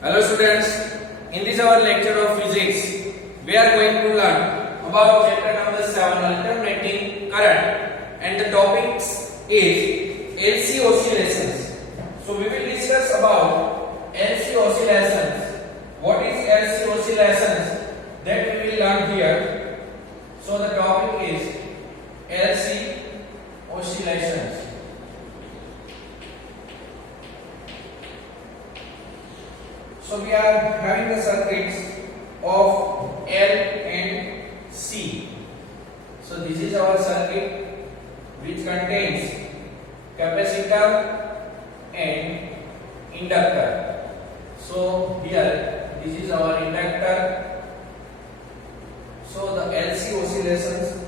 Hello students, in this our lecture of physics, we are going to learn about chapter number 7 alternating current and the topics is LC oscillations. So we will discuss about LC oscillations. What is LC oscillations? That we will learn here. So the topic is LC oscillations. So we are having the circuits of L and C. So this is our circuit which contains capacitor and inductor. So here this is our inductor. So the LC oscillations,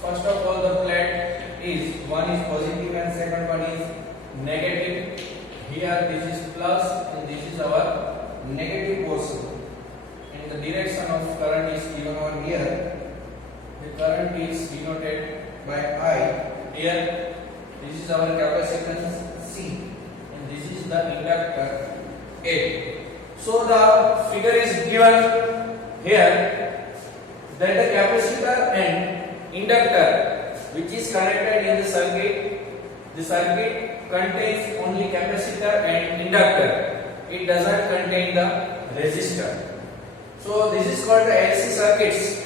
first of all the plate is one is positive and second one is negative. Here this is plus and this is our negative portion, and the direction of current is given over here. The current is denoted by I. Here this is our capacitance C and this is the inductor A. So the figure is given here that the capacitor and inductor which is connected in the circuit contains only capacitor and inductor. It does not contain the resistor. So this is called the LC circuits.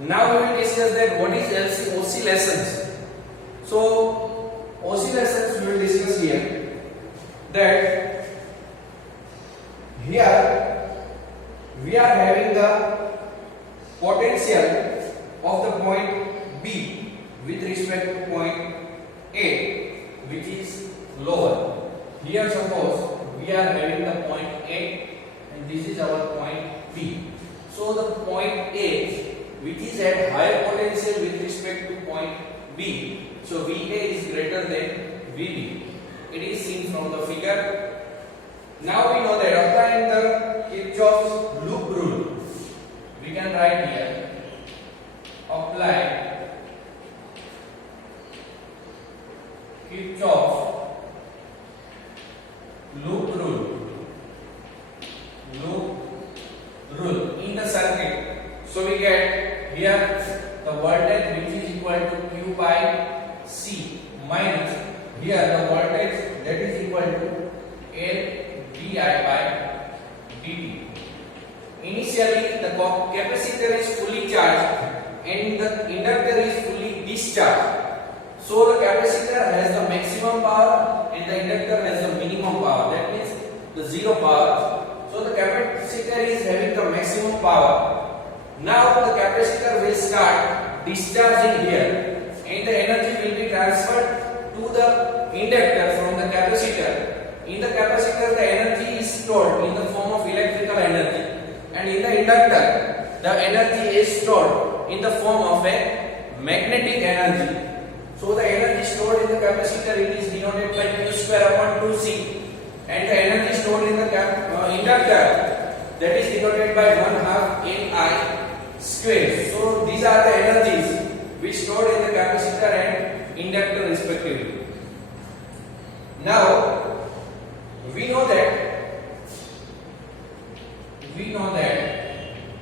Now we will discuss that what is LC oscillations. So oscillations we will discuss here. That here we are having the potential of the point B with respect to point A, which is lower. Here suppose we are having the point A and this is our point B. So the point A which is at higher potential with respect to point B, so VA is greater than VB. It is seen from the figure. Now we know that applying the Kirchhoff's loop rule, we can write here apply Kirchhoff's loop rule in the circuit. So we get here the voltage which is equal to Q by C minus here the voltage that is equal to L di by dt. Initially the capacitor is fully charged and the inductor is fully discharged. So the capacitor has the maximum power and the inductor has the minimum power, that means the zero power. So the capacitor is having the maximum power. Now the capacitor will start discharging here and the energy will be transferred to the inductor from the capacitor. In the capacitor the energy is stored in the form of electrical energy, and in the inductor the energy is stored in the form of a magnetic energy. So the energy stored in the capacitor, it is denoted by Q square upon 2C, and the energy stored in the inductor, that is denoted by 1/2 Ni square. So these are the energies which stored in the capacitor and inductor respectively. Now we know that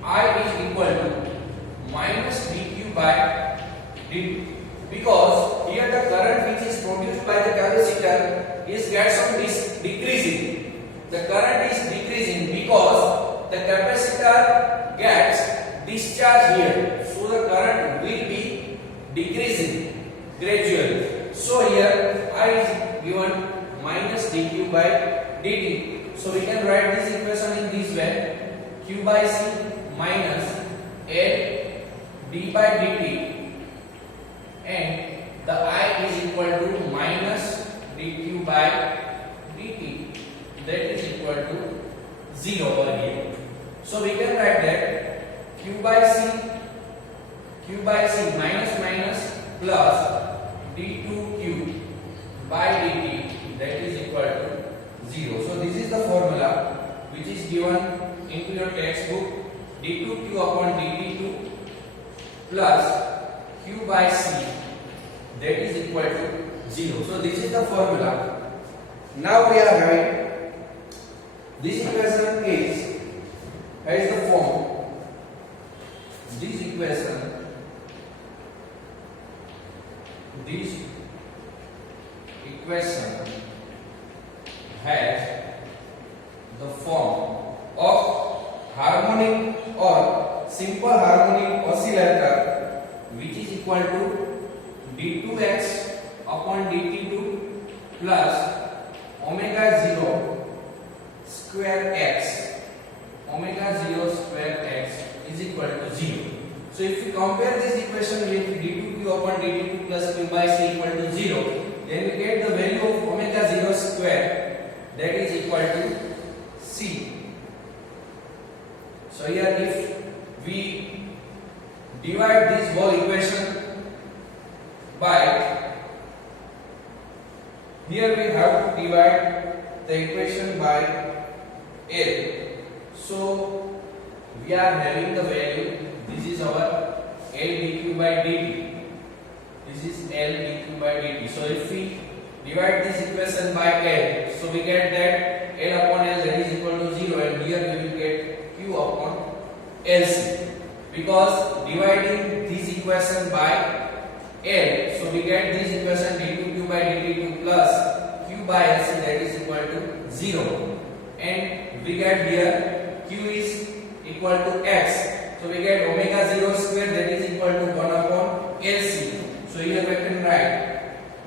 I is equal to minus dq by dt, because here the current which is produced by the capacitor is gets on this decreasing. The current is decreasing because the capacitor gets discharged here. So the current will be decreasing gradually. So here I is given minus dq by dt. So we can write this equation in this way: Q by C minus L d by dt, and the I is equal to minus dq by dt, that is equal to 0 over here. So we can write that Q by C minus minus plus d2q by dt, that is equal to 0. So this is the formula which is given into your textbook: d2q upon dt2 plus q by c, that is equal to 0. So this is the formula. Now we are having This equation has the form. This equation has the form of harmonic or simple harmonic oscillator, which is equal to d2x upon dt2 plus omega 0 square x. Omega 0 square x is equal to 0. So if you compare this equation with d2q upon dt2 plus q by c equal to 0, then we get the value of omega 0 square, that is equal to c. So here if we divide this whole equation by, here we have to divide the equation by L. So we are having the value, this is our L dq by dt. This is L dq by dt. So if we divide this equation by L, so we get that L upon L, that is equal to 0, and here we will get Q upon LC. Because dividing this equation by L, so we get this equation d2q by dt2 plus Q by LC, that is equal to 0, and we get here Q is equal to X, so we get omega 0 square, that is equal to 1 upon LC. So here we can write,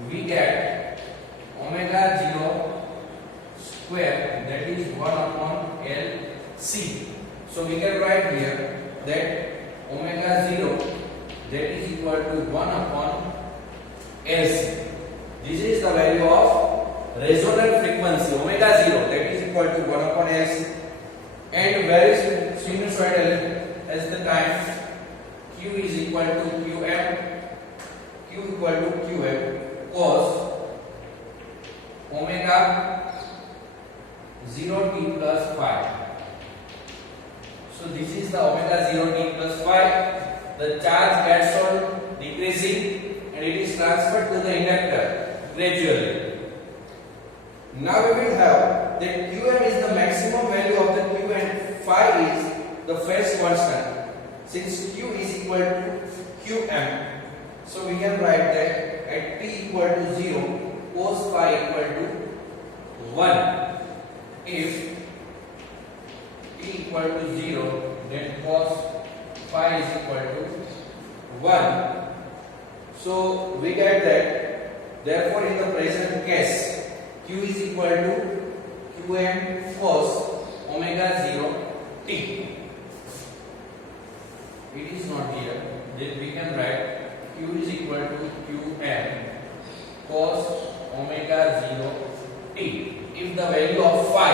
we get omega 0 square, that is 1 upon LC. So we can write here that omega 0, that is equal to 1 upon LC. This is the value of resonant frequency omega 0, that is equal to 1 upon LC. And where is sinusoidal as the time? Q is equal to Qm. Q equal to Qm cos omega 0 t plus phi. So this is the omega 0 t plus phi. The charge gets on decreasing and it is transferred to the inductor gradually. Now we will have that Qm is the maximum value of the Q and phi is the phase constant. Since Q is equal to Qm, so we can write that at t equal to 0, cos phi equal to 1. If t equal to 0, then cos phi is equal to 1. So we get that, therefore in the present case, Q is equal to Qm cos omega 0 t. It is not here, then we can write Q is equal to Qm cos omega 0 t. If the value of phi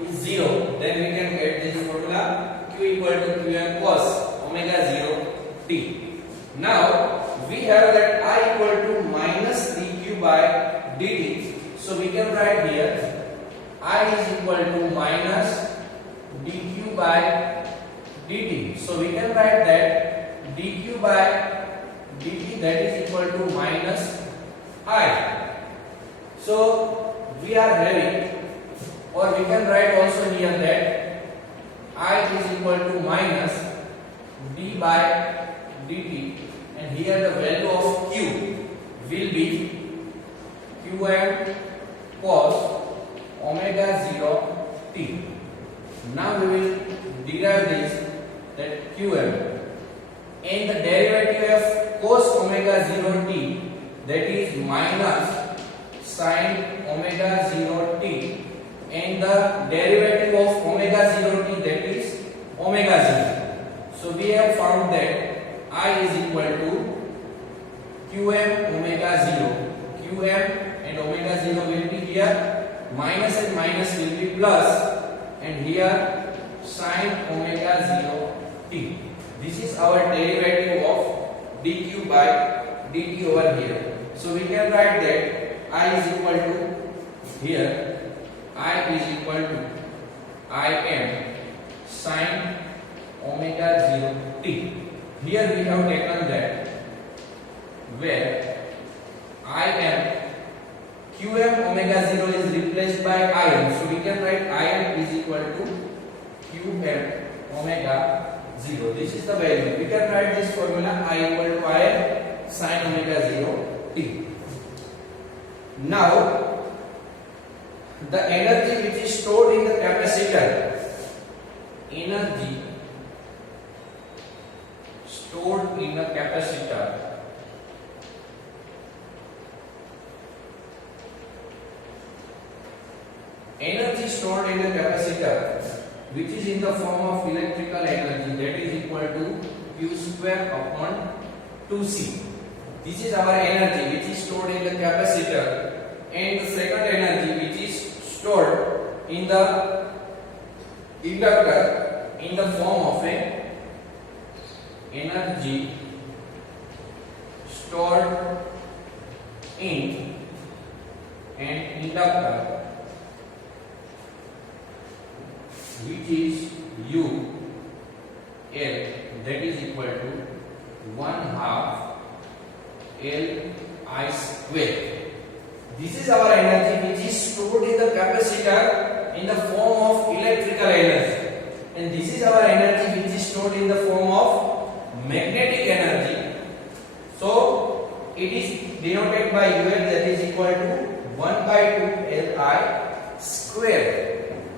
is 0, then we can get this formula, Q equal to Qm cos omega 0 t. Now we have that I equal to minus dq by dt. So we can write here I is equal to minus dq by dt. So we can write that dq by dt, that is equal to minus I. So we are having, or we can write also here that I is equal to minus d by dt, and here the value of Q will be Qm cos omega 0 t. Now we will derive this, that Qm, and the derivative of cos omega 0 t, that is minus sin omega 0 t, and the derivative of omega 0 t, that is omega 0. So we have found that I is equal to Qm omega 0. Qm and omega 0 will be here, minus and minus will be plus, and here sin omega 0 t. This is our derivative of dq by dt over here. So we can write that I is equal to, here I is equal to Im sin omega 0 t. Here we have taken that where I am Q Qm omega 0 is replaced by Im. So we can write Im is equal to Qm omega 0. This is the value. We can write this formula I equal to Im sin omega 0 t. Now the energy which is stored in the capacitor, energy stored in a capacitor, energy stored in a capacitor which is in the form of electrical energy, that is equal to Q square upon 2C. This is our energy which is stored in the capacitor, and the second energy which is stored in the inductor in the form of a energy stored in an inductor which is U L, that is equal to 1/2 L I square. This is our energy which is stored in the capacitor in the form of electrical energy, and this is our energy which is stored in the form of magnetic energy. So it is denoted by UL, that is equal to 1/2 Li square.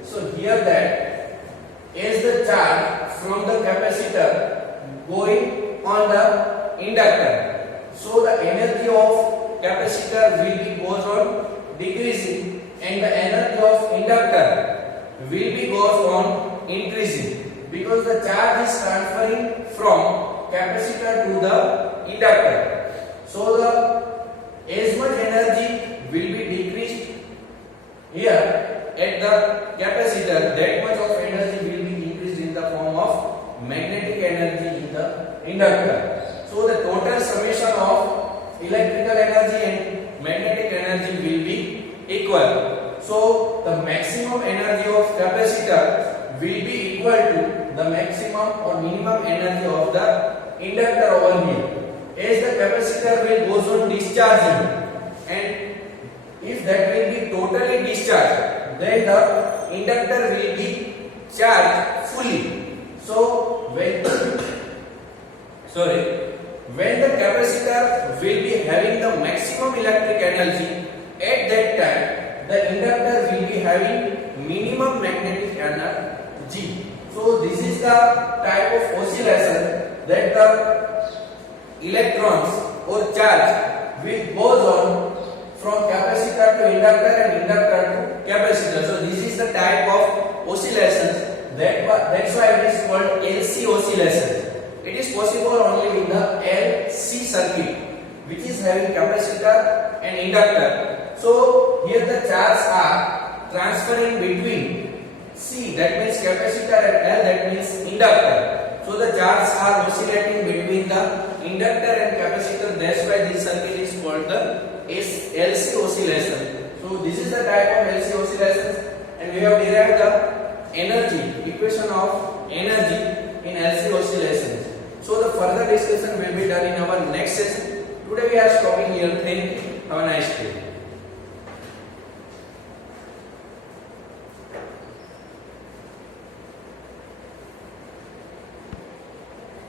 So here that is the charge from the capacitor going on the inductor. So the energy of capacitor will be goes on decreasing, and the energy of inductor will be goes on increasing, because the charge is transferring from capacitor to the inductor. So the as much energy will be decreased here at the capacitor, that much of energy will be increased in the form of magnetic energy in the inductor. So the total summation of electrical energy and magnetic energy will be equal. So the maximum energy of capacitor will be equal to the maximum or minimum energy of the inductor over here. As the capacitor will goes on discharging, and if that will be totally discharged, then the inductor will be charged fully. So when the capacitor will be having the maximum electric energy, at that time the inductor will be having minimum magnetic energy. So this is the type of oscillation that the electrons or charge will goes on from capacitor to inductor and inductor to capacitor. So this is the type of oscillations. That's why it is called LC oscillation. It is possible only in the LC circuit, which is having capacitor and inductor. So here the charges are transferring between C, that means capacitor, and L, that means inductor. So the charges are oscillating between the inductor and capacitor. That's why this circuit is called the LC oscillation. So this is the type of LC oscillations, and we have derived the energy, equation of energy in LC oscillations. So the further discussion will be done in our next session. Today we are stopping here. Thank you. Have a nice day.